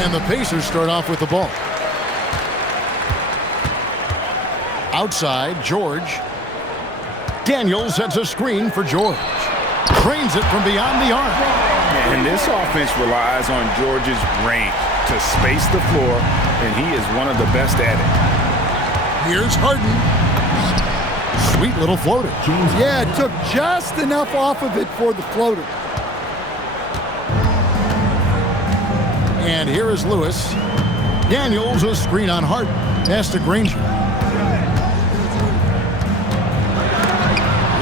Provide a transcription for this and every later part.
And the Pacers start off with the ball. Outside, George. Daniels sets a screen for George. Trains it from beyond the arc. And this offense relies on George's range to space the floor, and he is one of the best at it. Here's Harden. Sweet little floater. Yeah, it took just enough off of it for the floater. And here is Lewis. Daniels, a screen on Harden. Pass to Granger.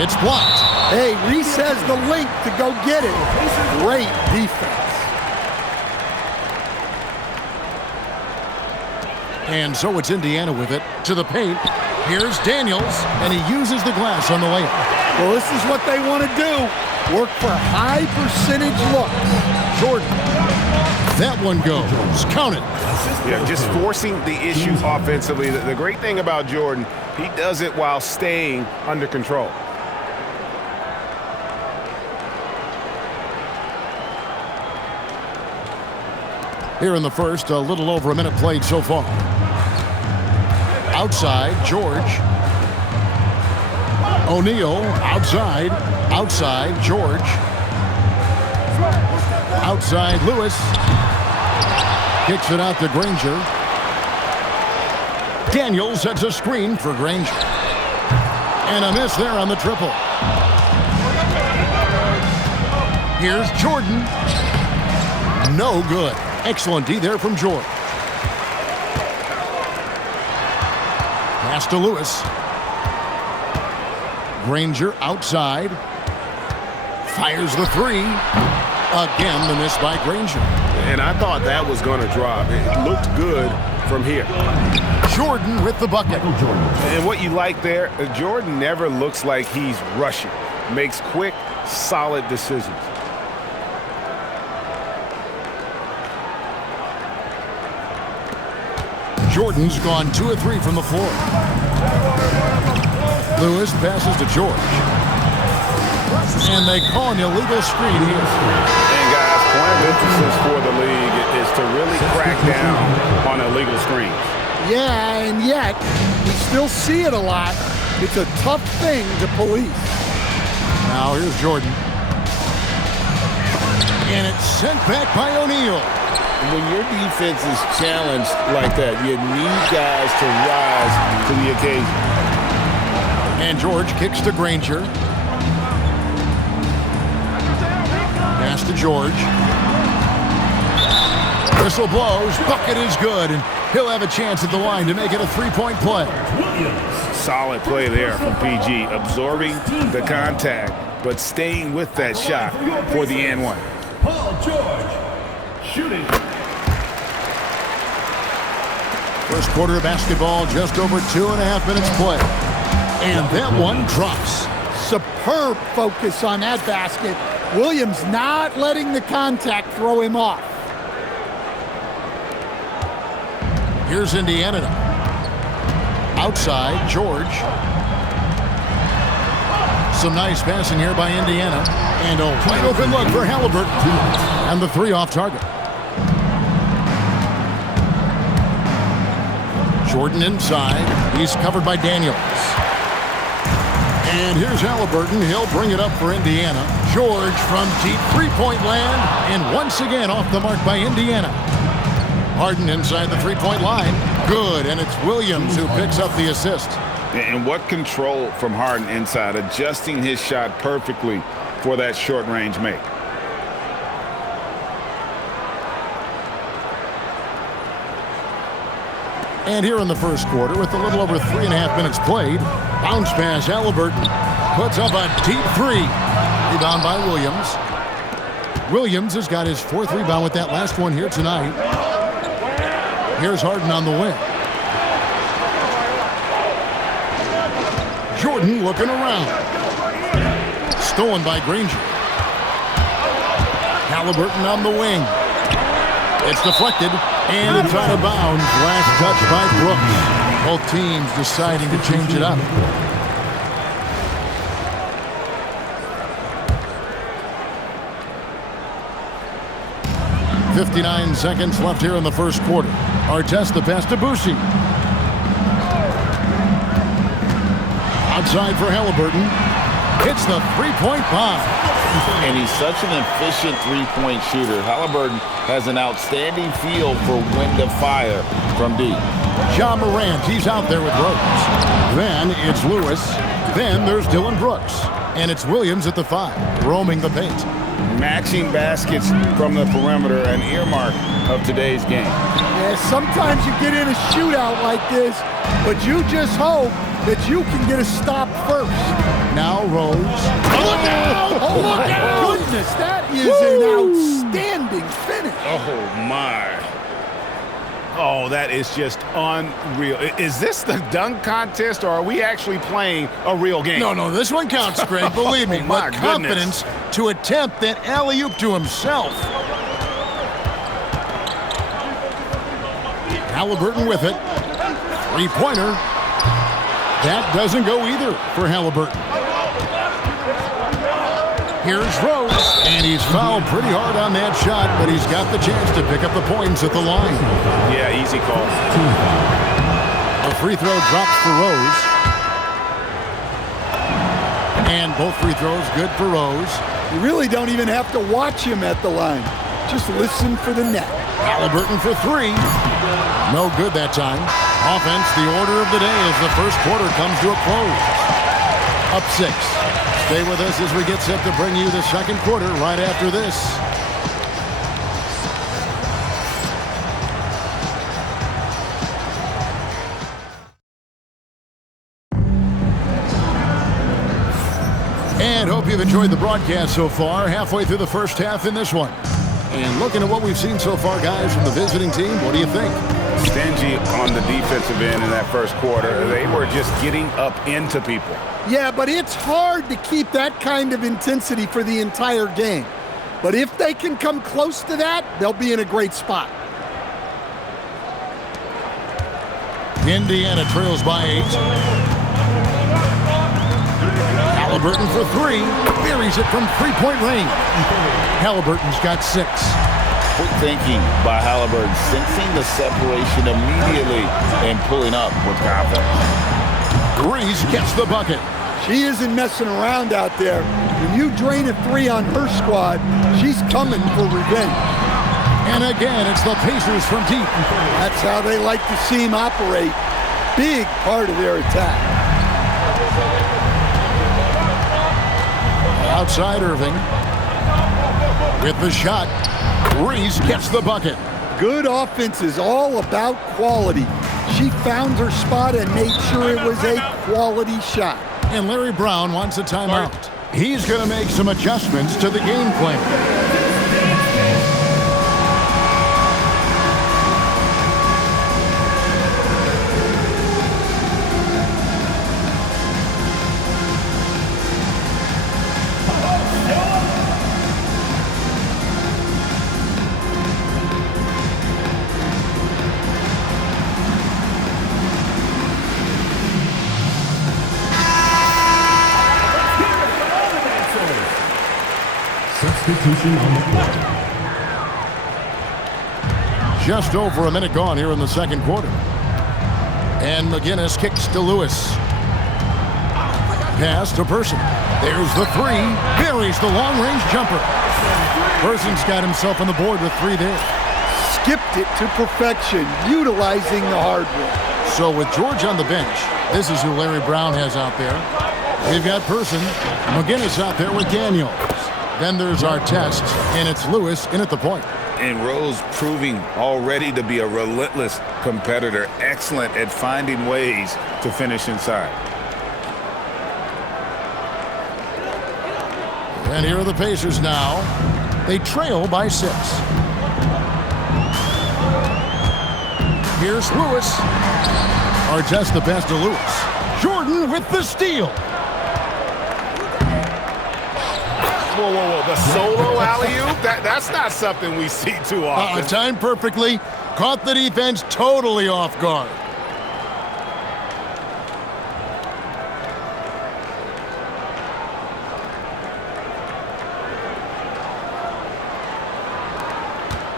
It's blocked. Hey, Reese has the length to go get it. Great defense. And so it's Indiana with it to the paint. Here's Daniels, and he uses the glass on the layup. Well, this is what they want to do. Work for high percentage looks. Jordan. That one goes. Count it. Yeah, just forcing the issue offensively. The great thing about Jordan, he does it while staying under control. Here in the first, a little over a minute played so far. Outside, George. O'Neal, outside. Outside, George. Outside, Lewis. Kicks it out to Granger. Daniels sets a screen for Granger. And a miss there on the triple. Here's Jordan. No good. Excellent D there from George. Pass to Lewis. Granger outside. Fires the three. Again, the miss by Granger. And I thought that was going to drop. It looked good from here. Jordan with the bucket. And what you like there, Jordan never looks like he's rushing. Makes quick, solid decisions. Jordan's gone 2 of 3 from the floor. Lewis passes to George. And they call an illegal screen here. And guys, point of emphasis for the league is to really crack down on illegal screens. Yeah, and yet, we still see it a lot. It's a tough thing to police. Now here's Jordan. And it's sent back by O'Neal. When your defense is challenged like that, you need guys to rise to the occasion. And George kicks to Granger. Pass to George. Whistle blows. Bucket is good. And he'll have a chance at the line to make it a three-point play. Solid play there from PG. Absorbing the contact, but staying with that shot for the and one. Paul George shooting. First quarter of basketball, just over 2.5 minutes play. And that one drops. Superb focus on that basket. Williams not letting the contact throw him off. Here's Indiana now. Outside, George. Some nice passing here by Indiana. And a wide open look for Halliburton. And the three off target. Jordan inside. He's covered by Daniels. And here's Halliburton. He'll bring it up for Indiana. George from deep three-point land. And once again off the mark by Indiana. Harden inside the three-point line. Good. And it's Williams who picks up the assist. And what control from Harden inside, adjusting his shot perfectly for that short-range make. And here in the first quarter, with a little over 3.5 minutes played, bounce pass, Halliburton puts up a deep three. Rebound by Williams. Williams has got his fourth rebound with that last one here tonight. Here's Harden on the wing. Jordan looking around. Stolen by Granger. Halliburton on the wing. It's deflected, and it's out of bounds. Last touch by Brooks. Both teams deciding to change it up. 59 seconds left here in the first quarter. Artest the pass to Boucher. Outside for Halliburton. Hits the three-point bomb. And he's such an efficient three-point shooter. Halliburton has an outstanding feel for when to fire from deep. Ja Morant, he's out there with Rose. Then it's Lewis. Then there's Dillon Brooks. And it's Williams at the 5, roaming the paint. Matching baskets from the perimeter, an earmark of today's game. Yeah, sometimes you get in a shootout like this, but you just hope that you can get a stop first. Now Rose. Oh, look out! Oh, my goodness, that is an outstanding finish. Oh, my. Oh, that is just unreal. Is this the dunk contest, or are we actually playing a real game? No, this one counts, Greg. Believe me. My With confidence to attempt that alley-oop to himself. Halliburton with it. Three-pointer. That doesn't go either for Halliburton. Here's Rose, and he's fouled pretty hard on that shot, but he's got the chance to pick up the points at the line. Yeah, easy call. The free throw drops for Rose. And both free throws good for Rose. You really don't even have to watch him at the line. Just listen for the net. Halliburton for 3. No good that time. Offense, the order of the day as the first quarter comes to a close. Up 6. Stay with us as we get set to bring you the second quarter right after this. And hope you've enjoyed the broadcast so far. Halfway through the first half in this one. And looking at what we've seen so far, guys, from the visiting team, what do you think? Stingy on the defensive end in that first quarter. They were just getting up into people. Yeah, but it's hard to keep that kind of intensity for the entire game. But if they can come close to that, they'll be in a great spot. Indiana trails by 8. Halliburton for 3. Buries it from three-point range. Halliburton's got 6. Quick thinking by Halliburton, sensing the separation immediately and pulling up with confidence. Reese gets the bucket. She isn't messing around out there. When you drain a 3 on her squad, she's coming for revenge. And again, it's the Pacers from deep. That's how they like to see him operate. Big part of their attack. Outside Irving. With the shot. Reese gets the bucket. Good offense is all about quality. She found her spot and made sure it was a quality shot. And Larry Brown wants a timeout. He's going to make some adjustments to the game plan. Substitution on the floor. Just over a minute gone here in the second quarter. And McGinnis kicks to Lewis. Pass to Person. There's the 3. Buries the long-range jumper. Person's got himself on the board with 3 there. Skipped it to perfection, utilizing the hardware. So with George on the bench, this is who Larry Brown has out there. We've got Person. McGinnis out there with Daniels. Then there's Artest, and it's Lewis in at the point. And Rose proving already to be a relentless competitor, excellent at finding ways to finish inside. And here are the Pacers now. They trail by 6. Here's Lewis. Artest the pass to Lewis. Jordan with the steal. Whoa. The solo alley-oop? That's not something we see too often. Timed perfectly. Caught the defense totally off guard.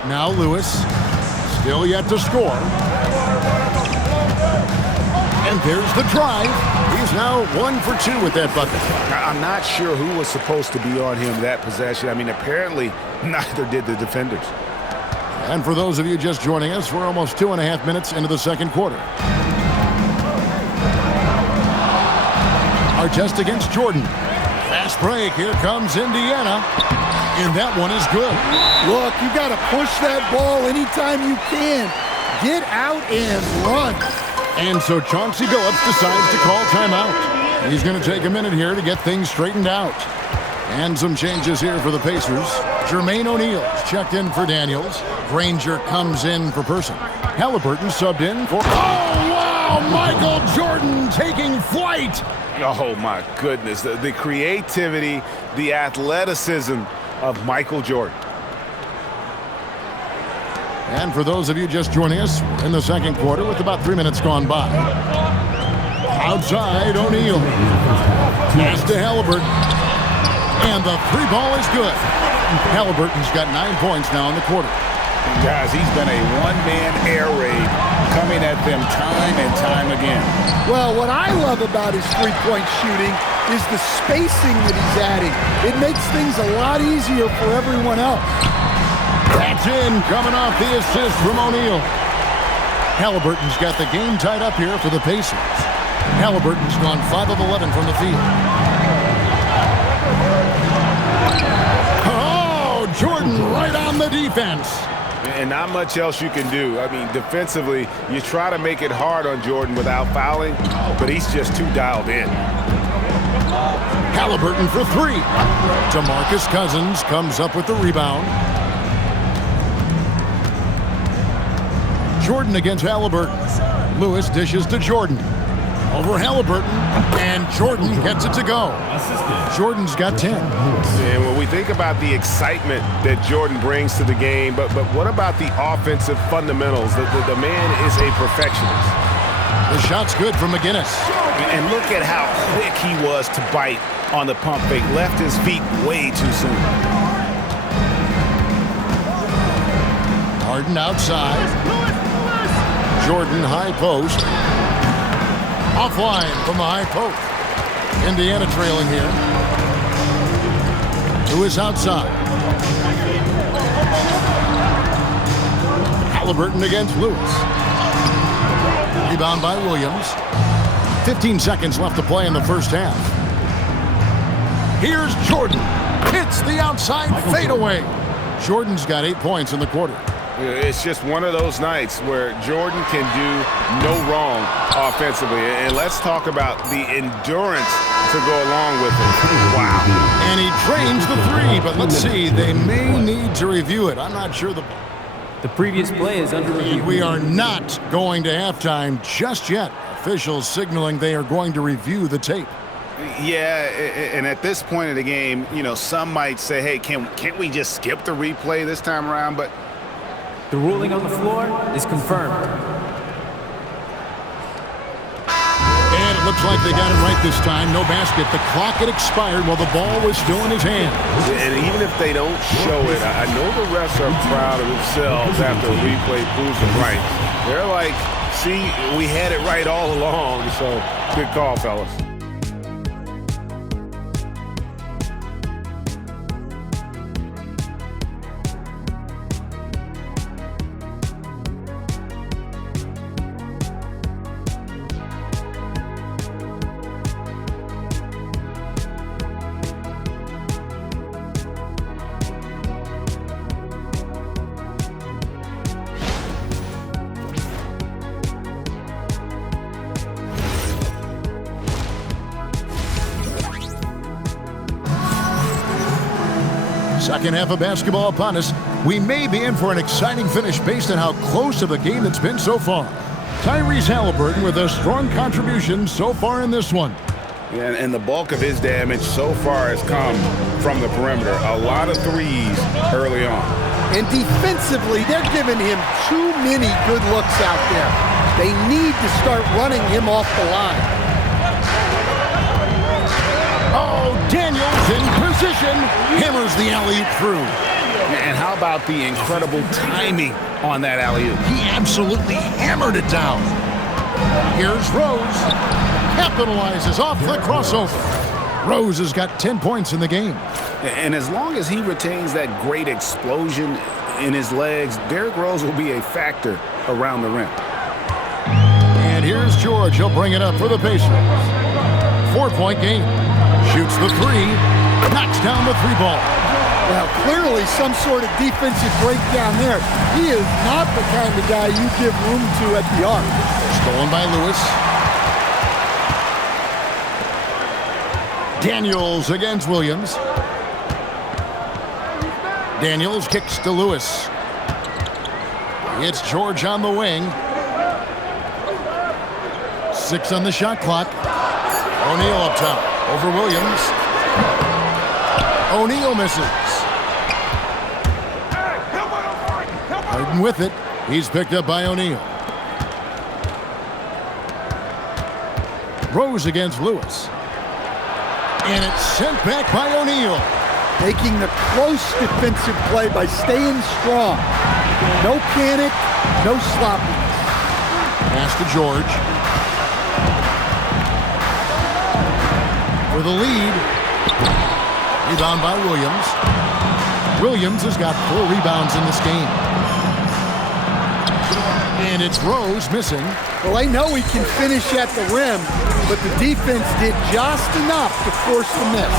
Now Lewis, still yet to score. And there's the drive. He's now 1 for 2 with that bucket. I'm not sure who was supposed to be on him that possession. I mean, apparently neither did the defenders. And for those of you just joining us, we're almost 2.5 minutes into the second quarter. Artest against Jordan. Fast break. Here comes Indiana. And that one is good. Look, you got to push that ball anytime you can. Get out and run. And so Chauncey Billups decides to call timeout. He's going to take a minute here to get things straightened out. And some changes here for the Pacers. Jermaine O'Neal's checked in for Daniels. Granger comes in for Person. Halliburton subbed in for... Oh, wow! Michael Jordan taking flight! Oh, my goodness. The creativity, the athleticism of Michael Jordan. And for those of you just joining us, we're in the second quarter with about 3 minutes gone by. Outside, O'Neal. Pass to Halliburton. And the three ball is good. Halliburton's got 9 points now in the quarter. Guys, he's been a one-man air raid coming at them time and time again. Well, what I love about his three-point shooting is the spacing that he's adding. It makes things a lot easier for everyone else. That's in, coming off the assist from O'Neal. Halliburton's got the game tied up here for the Pacers. Halliburton's gone 5 of 11 from the field. Oh, Jordan right on the defense. And not much else you can do. I mean, defensively, you try to make it hard on Jordan without fouling, but he's just too dialed in. Halliburton for 3. DeMarcus Cousins comes up with the rebound. Jordan against Halliburton. Lewis dishes to Jordan. Over Halliburton, and Jordan gets it to go. Jordan's got 10. And when we think about the excitement that Jordan brings to the game, but what about the offensive fundamentals? The man is a perfectionist. The shot's good from McGinnis. And look at how quick he was to bite on the pump fake. Left his feet way too soon. Harden outside. Jordan high post. Offline from the high post. Indiana trailing here. Lewis outside. Halliburton against Lewis. Rebound by Williams. 15 seconds left to play in the first half. Here's Jordan. Hits the outside fadeaway. Jordan's got 8 points in the quarter. It's just one of those nights where Jordan can do no wrong offensively. And let's talk about the endurance to go along with it. Wow. And he trains the 3, but let's see, they may need to review it. I'm not sure the previous play is under review. We are not going to halftime just yet. Officials signaling they are going to review the tape. Yeah, and at this point of the game, you know, some might say, hey, can't we just skip the replay this time around? But the ruling on the floor is confirmed. And it looks like they got it right this time. No basket. The clock had expired while the ball was still in his hand. And even if they don't show it, I know the refs are proud of themselves after the replay proves it right. They're like, see, we had it right all along. So good call, fellas. Second half of basketball upon us. We may be in for an exciting finish based on how close of a game it's been so far. Tyrese Halliburton with a strong contribution so far in this one. Yeah, and the bulk of his damage so far has come from the perimeter. A lot of threes early on. And defensively, they're giving him too many good looks out there. They need to start running him off the line. Oh, Daniels in position. Hammers the alley-oop through. And how about the incredible timing on that alley-oop? He absolutely hammered it down. Here's Rose. Capitalizes off the crossover. Rose has got 10 points in the game. And as long as he retains that great explosion in his legs, Derrick Rose will be a factor around the rim. And here's George. He'll bring it up for the Pacers. 4-point game. Shoots the three. Knocks down the three ball. Well, clearly some sort of defensive breakdown there. He is not the kind of guy you give room to at the arc. Stolen by Lewis. Daniels against Williams. Daniels kicks to Lewis. It's George on the wing. 6 on the shot clock. O'Neal up top over Williams. O'Neal misses. Harden with it. He's picked up by O'Neal. Rose against Lewis. And it's sent back by O'Neal. Making the close defensive play by staying strong. No panic, no sloppiness. Pass to George. For the lead. Rebound by Williams. Williams has got 4 rebounds in this game. And it's Rose missing. Well, I know he can finish at the rim, but the defense did just enough to force the miss.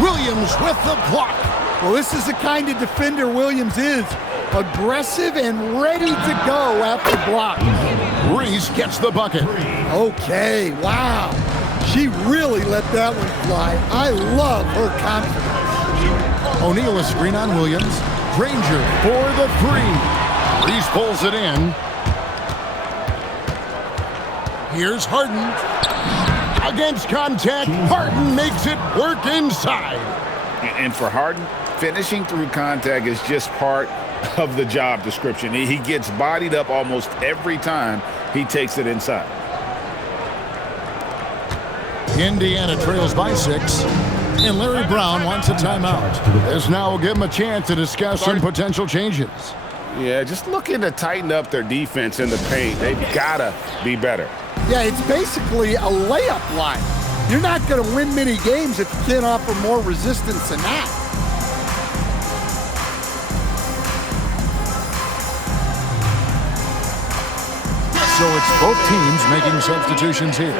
Williams with the block. Well, this is the kind of defender Williams is. Aggressive and ready to go after block. Reese gets the bucket. Okay, wow. She really let that one fly. I love her confidence. O'Neal a screen on Williams. Granger for the 3. Reese pulls it in. Here's Harden. Against contact, Harden makes it work inside. And for Harden, finishing through contact is just part of the job description. He gets bodied up almost every time he takes it inside. Indiana trails by 6. And Larry Brown wants a timeout. This now will give him a chance to discuss some potential changes. Yeah, just looking to tighten up their defense in the paint. They've got to be better. Yeah, it's basically a layup line. You're not going to win many games if you can't offer more resistance than that. So it's both teams making substitutions here.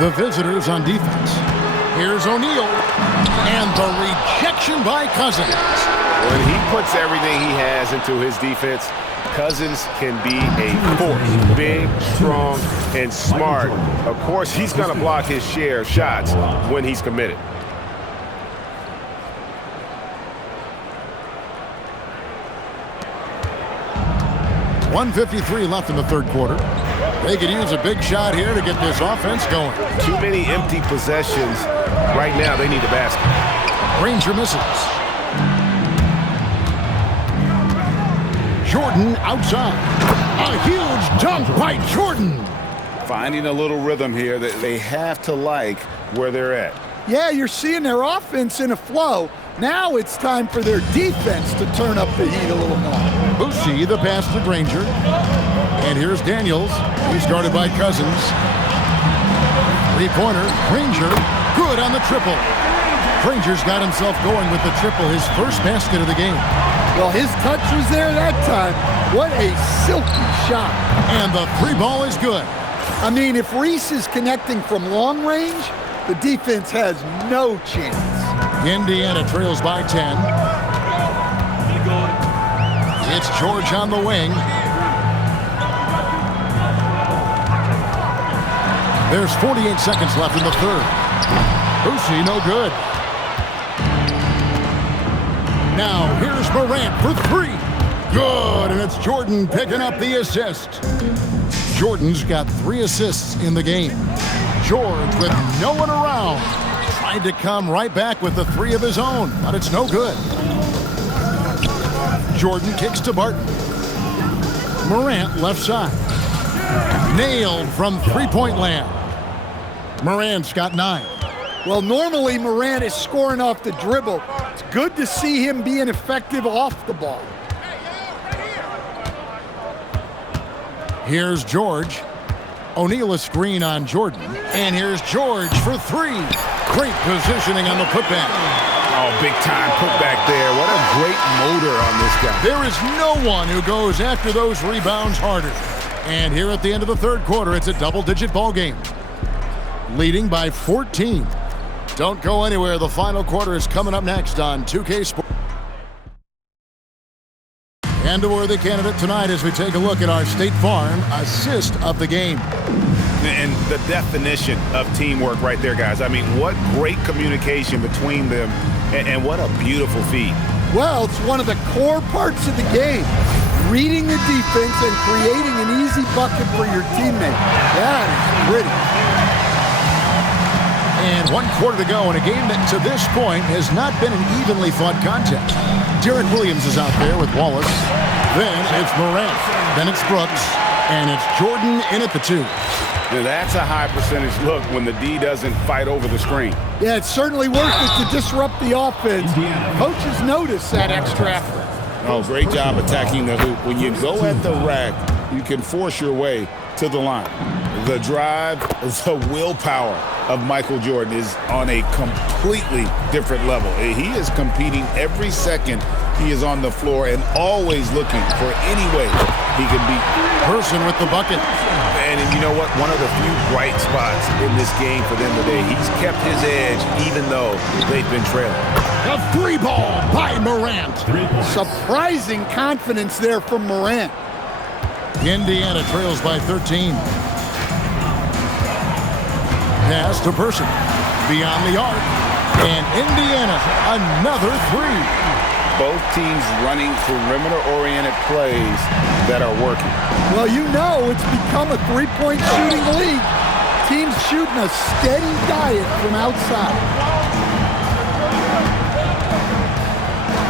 The visitors on defense. Here's O'Neal. And the rejection by Cousins. When he puts everything he has into his defense, Cousins can be a force. Big, strong, and smart. Of course, he's going to block his share of shots when he's committed. .153 left in the third quarter. They could use a big shot here to get this offense going. Too many empty possessions. Right now, they need a basket. Granger misses. Jordan outside. A huge dunk by Jordan. Finding a little rhythm here that they have to like where they're at. Yeah, you're seeing their offense in a flow. Now it's time for their defense to turn up the heat a little more. Boucher, the pass to Granger. And here's Daniels. He's guarded by Cousins. Three-pointer. Granger. Good on the triple. Granger's got himself going with the triple, his first basket of the game. Well, his touch was there that time. What a silky shot. And the three ball is good. I mean, if Reese is connecting from long range, the defense has no chance. Indiana trails by 10. It's George on the wing. There's 48 seconds left in the third. Boucher, no good. Now, here's Morant for 3. Good, and it's Jordan picking up the assist. Jordan's got 3 assists in the game. George, with no one around, tried to come right back with the 3 of his own, but it's no good. Jordan kicks to Barton. Morant left side. Nailed from three-point land. Morant's got 9. Well, normally Morant is scoring off the dribble. It's good to see him being effective off the ball. Here's George. O'Neal a screen on Jordan. And here's George for three. Great positioning on the putback. Oh, big time putback there. What a great motor on this guy. There is no one who goes after those rebounds harder. And here at the end of the third quarter, it's a double-digit ball game. Leading by 14. Don't go anywhere. The final quarter is coming up next on 2K Sports. And a worthy candidate tonight as we take a look at our State Farm assist of the game. And the definition of teamwork right there, guys. I mean, what great communication between them, and what a beautiful feat. Well, it's one of the core parts of the game. Reading the defense and creating an easy bucket for your teammate. That is pretty. And 1 quarter to go in a game that to this point has not been an evenly fought contest. Derek Williams is out there with Wallace. Then it's Morant. Then it's Brooks. And it's Jordan in at the 2. Now that's a high percentage look when the D doesn't fight over the screen. Yeah, it's certainly worth it to disrupt the offense. Coaches notice that extra effort. Oh, great job attacking the hoop. When you go at the rack, you can force your way to the line. The drive, the willpower of Michael Jordan is on a completely different level. He is competing every second he is on the floor and always looking for any way he can beat Person with the bucket. And you know what? One of the few bright spots in this game for them today. He's kept his edge even though they've been trailing. A 3 ball by Morant. Surprising confidence there from Morant. Indiana trails by 13. Pass to Person. Beyond the arc. And Indiana, another 3. Both teams running perimeter-oriented plays that are working. Well, you know it's become a three-point shooting league. Teams shooting a steady diet from outside.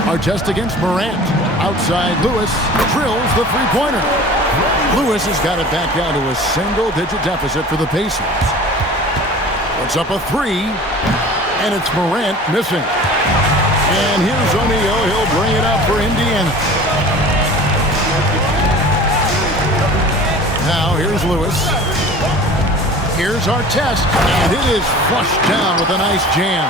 Artest against Morant. Outside, Lewis drills the three-pointer. Lewis has got it back down to a single-digit deficit for the Pacers. Puts up a 3, and it's Morant missing. And here's O'Neal. He'll bring it up for Indiana. Now here's Lewis. Here's Artest, and it is flushed down with a nice jam.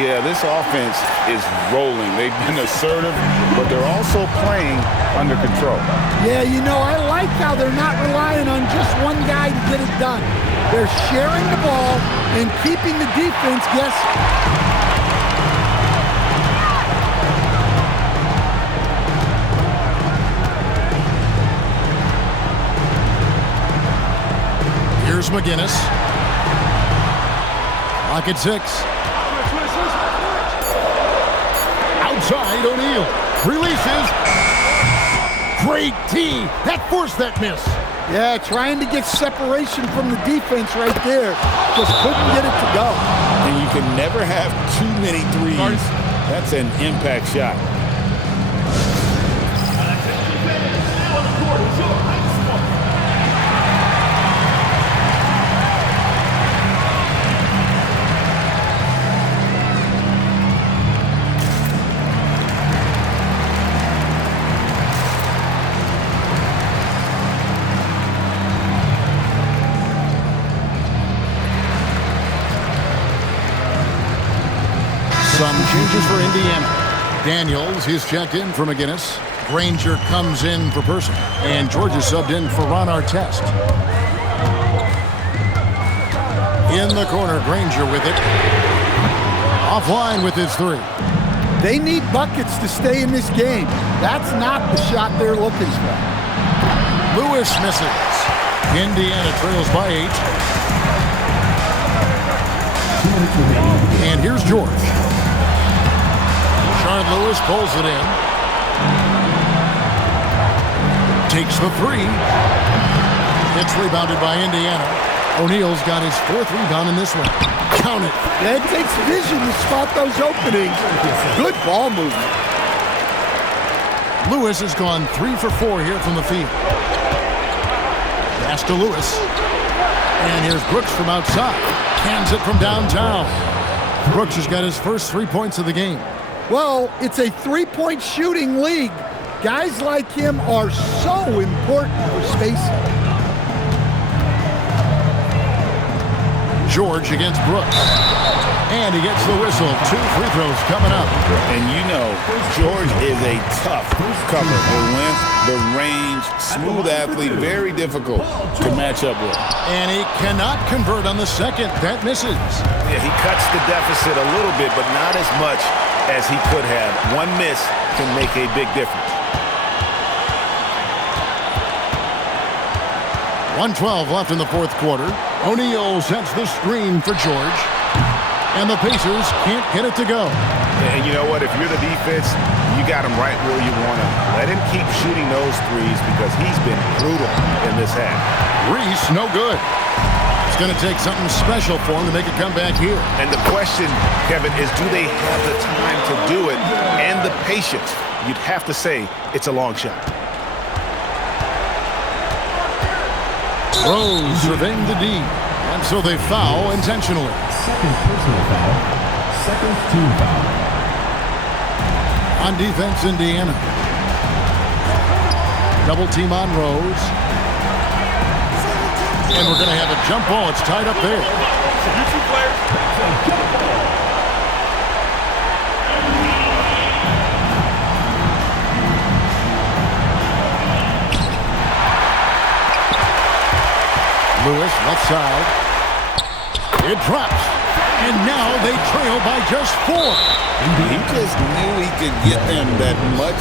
Yeah, this offense is rolling. They've been assertive, but they're also playing under control. Yeah, you know, I like how they're not relying on just one guy to get it done. They're sharing the ball and keeping the defense guessing. Here's McGinnis. Lock at 6. Outside, O'Neal. Releases. Great tee. That forced that miss. Yeah, trying to get separation from the defense right there. Just couldn't get it to go. And you can never have too many threes. That's an impact shot. Some changes for Indiana. Daniels, he's checked in for McGinnis. Granger comes in for Person. And Georgia subbed in for Ron Artest. In the corner, Granger with it. Offline with his 3. They need buckets to stay in this game. That's not the shot they're looking for. Lewis misses. Indiana trails by 8. And here's George. Rashard Lewis pulls it in. Takes the 3. It's rebounded by Indiana. O'Neal's got his 4th rebound in this one. Count it. Yeah, it takes vision to spot those openings. Good ball movement. Lewis has gone 3 for 4 here from the field. Pass to Lewis. And here's Brooks from outside. Cans it from downtown. Brooks has got his first 3 points of the game. Well, it's a three-point shooting league. Guys like him are so important for spacing. George against Brooks. And he gets the whistle. 2 free throws coming up. And you know, George is a tough cover. The length, the range, smooth athlete, very difficult to match up with. And he cannot convert on the second. That misses. Yeah, he cuts the deficit a little bit, but not as much as he could have. One miss can make a big difference. 1:12 left in the fourth quarter. O'Neal sets the screen for George. And the Pacers can't get it to go. And you know what? If you're the defense, you got him right where you want him. Let him keep shooting those threes because he's been brutal in this half. Reese, no good. It's going to take something special for him to make a comeback here. And the question, Kevin, is do they have the time to do it and the patience? You'd have to say it's a long shot. Rose surveying the D. And so they foul intentionally. Second personal foul. Second team foul. On defense, Indiana. Double team on Rose. And we're going to have a jump ball. It's tied up there. Lewis, left side. It drops. And now they trail by just 4. He just knew he could get them that much